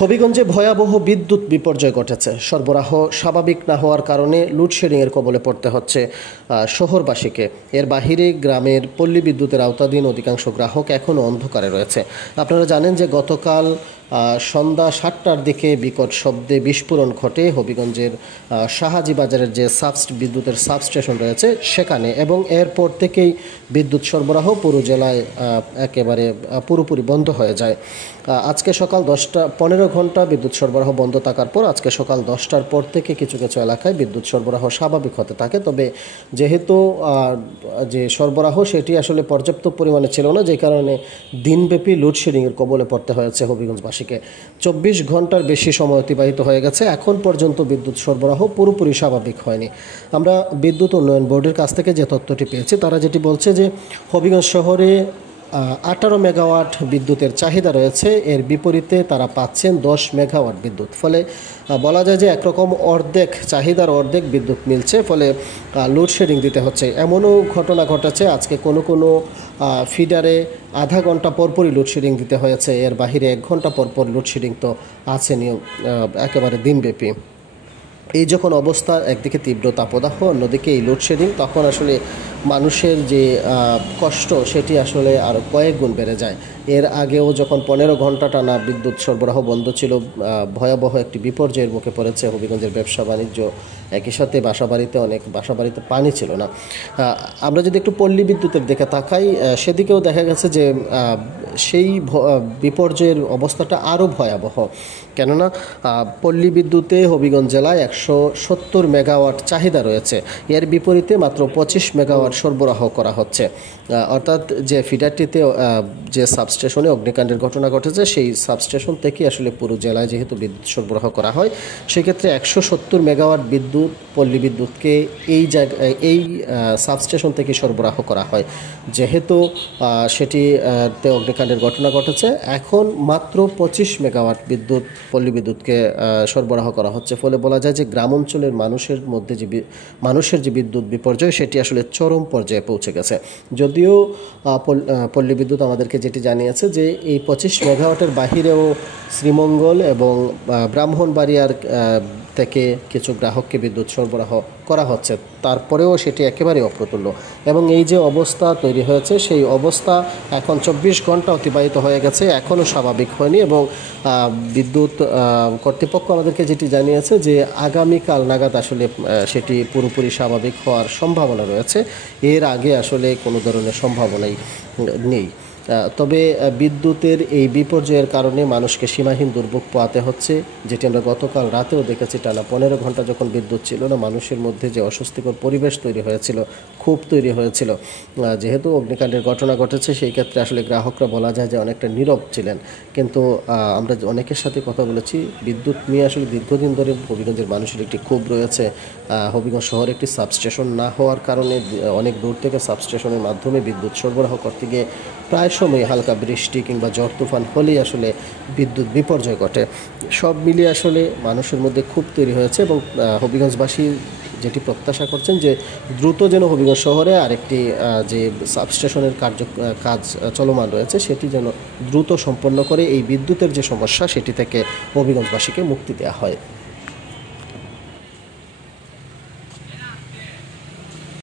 হবিগঞ্জে ভয়াবহ বিদ্যুৎ বিপর্যয় ঘটেছে। সরবরাহ স্বাভাবিক না হওয়ার কারণে লোডশেডিংয়ের কবলে পড়তে হচ্ছে শহরবাসীকে। এর বাহিরে গ্রামের পল্লী বিদ্যুতের আওতাধীন অধিকাংশ গ্রাহক এখনও অন্ধকারে রয়েছে। আপনারা জানেন যে গতকাল সন্ধ্যা 7টার দিকে বিকট শব্দে বিস্ফোরণ ঘটে হবিগঞ্জের শাহাজি বাজারের যে বিদ্যুতের সাবস্টেশন রয়েছে সেখানে, এবং এরপর থেকেই বিদ্যুৎ সরবরাহ পুরো জেলায় একেবারে পুরোপুরি বন্ধ হয়ে যায়। আজকে সকাল 10টা 15 ঘন্টা বিদ্যুৎ সরবরাহ বন্ধ থাকার পর আজকে সকাল 10টার পর থেকে কিছু কিছু এলাকায় বিদ্যুৎ সরবরাহ স্বাভাবিক হতে থাকে। তবে যেহেতু যে সরবরাহ সেটি আসলে পর্যাপ্ত পরিমাণে ছিল না, যে কারণে দিনব্যাপী লোডশেডিংয়ের কবলে পড়তে হয়েছে হবিগঞ্জবাসীকে। 24 ঘন্টার বেশি সময় অতিবাহিত হয়ে গেছে, এখন পর্যন্ত বিদ্যুৎ সরবরাহ পুরোপুরি স্বাভাবিক হয়নি। আমরা বিদ্যুৎ উন্নয়ন বোর্ডের কাছ থেকে যে তথ্যটি পেয়েছি, তারা যেটি বলছে যে হবিগঞ্জ শহরে 18 মেগাওয়াট বিদ্যুতের চাহিদা রয়েছে, এর বিপরীতে তারা পাচ্ছেন 10 মেগাওয়াট বিদ্যুৎ। ফলে বলা যায় যে একরকম অর্ধেক চাহিদার অর্ধেক বিদ্যুৎ মিলছে, ফলে লোডশেডিং দিতে হচ্ছে। এমনও ঘটনা ঘটেছে আজকে কোনো ফিডারে আধা ঘন্টা পরপরই লোডশেডিং দিতে হয়েছে, এর বাহিরে 1 ঘন্টা পরপর লোডশেডিং তো আছে একেবারে দিনব্যাপী। এই যখন অবস্থা, একদিকে তীব্র তাপদাহ, অন্যদিকে এই লোডশেডিং, তখন আসলে মানুষের যে কষ্ট সেটি আসলে আরও কয়েক গুণ বেড়ে যায়। এর আগেও যখন 15 ঘন্টা টানা বিদ্যুৎ সরবরাহ বন্ধ ছিল, ভয়াবহ একটি বিপর্যয়ের মুখে পড়েছে হবিগঞ্জের ব্যবসা বাণিজ্য। একই সাথে অনেক বাসাবাড়িতে পানি ছিল না। আমরা যদি একটু পল্লী বিদ্যুতের দিকে তাকাই, সেদিকেও দেখা গেছে যে সেই বিপর্যয়ের অবস্থাটা আরও ভয়াবহ। কেননা পল্লী বিদ্যুতে হবিগঞ্জ জেলায় 170 মেগাওয়াট চাহিদা রয়েছে, এর বিপরীতে মাত্র 25 মেগাওয়াট সরবরাহ করা হচ্ছে। অর্থাৎ যে ফিডারটিতে যে সাবস্টেশনে অগ্নিকাণ্ডের ঘটনা ঘটেছে, সেই সাবস্টেশন থেকে আসলে পুরো জেলায় যেহেতু বিদ্যুৎ সরবরাহ করা হয়, সেক্ষেত্রে 170 মেগাওয়াট বিদ্যুৎ পল্লী বিদ্যুৎকে এই সাবস্টেশন থেকে সরবরাহ করা হয়। যেহেতু সেটিতে অগ্নিকাণ্ডের ঘটনা ঘটেছে, এখন মাত্র 25 মেগাওয়াট বিদ্যুৎ পল্লী বিদ্যুৎকে সরবরাহ করা হচ্ছে। ফলে বলা যায় যে গ্রাম অঞ্চলের মানুষের যে বিদ্যুৎ বিপর্যয় সেটি আসলে চরম পর্যায়ে পৌঁছে গেছে। যদিও পল্লী বিদ্যুৎ আমাদেরকে যেটি জানিয়েছে যে এই 25 মেগাওয়াটের বাহিরেও শ্রীমঙ্গল এবং ব্রাহ্মণবাড়িয়ার থেকে কিছু গ্রাহককে বিদ্যুৎ সরবরাহ করা হচ্ছে, তারপরেও সেটি একেবারে অপ্রতুল্য। এবং এই যে অবস্থা তৈরি হয়েছে, সেই অবস্থা এখন 24 ঘন্টা অতিবাহিত হয়ে গেছে, এখনও স্বাভাবিক হয়নি। এবং বিদ্যুৎ কর্তৃপক্ষ আমাদেরকে যেটি জানিয়েছে যে আগামীকাল নাগাদ আসলে সেটি পুরোপুরি স্বাভাবিক হওয়ার সম্ভাবনা রয়েছে। এর আগে আসলে কোনো ধরনের সম্ভাবনাই নেই। তবে বিদ্যুতের এই বিপর্যয়ের কারণে মানুষকে সীমাহীন দুর্ভোগ পোহাতে হচ্ছে, যেটি আমরা গতকাল রাতেও দেখেছি। টানা 15 ঘন্টা যখন বিদ্যুৎ ছিল না, মানুষের মধ্যে যে অস্বস্তিকর পরিবেশ তৈরি হয়েছিল, ক্ষোভ তৈরি হয়েছিল। যেহেতু অগ্নিকাণ্ডের ঘটনা ঘটেছে, সেই ক্ষেত্রে আসলে গ্রাহকরা বলা যায় যে অনেকটা নীরব ছিলেন। কিন্তু আমরা অনেকের সাথে কথা বলেছি, বিদ্যুৎ নিয়ে আসলে দীর্ঘদিন ধরে হবিগঞ্জের মানুষের একটি ক্ষোভ রয়েছে। হবিগঞ্জ শহরে একটি সাবস্টেশন না হওয়ার কারণে অনেক দূর থেকে সাবস্টেশনের মাধ্যমে বিদ্যুৎ সরবরাহ করতে গিয়ে প্রায় সময় হালকা বৃষ্টি কিংবা ঝড় তুফান হলেই আসলে বিদ্যুৎ বিপর্যয় ঘটে। সব মিলিয়ে আসলে মানুষের মধ্যে ক্ষোভ তৈরি হয়েছে, এবং হবিগঞ্জবাসী যেটি প্রত্যাশা করছেন যে দ্রুত যেন হবিগঞ্জ শহরে আরেকটি যে সাবস্টেশনের কাজ চলমান রয়েছে, সেটি যেন দ্রুত সম্পন্ন করে এই বিদ্যুতের যে সমস্যা সেটি থেকে হবিগঞ্জবাসীকে মুক্তি দেওয়া হয়।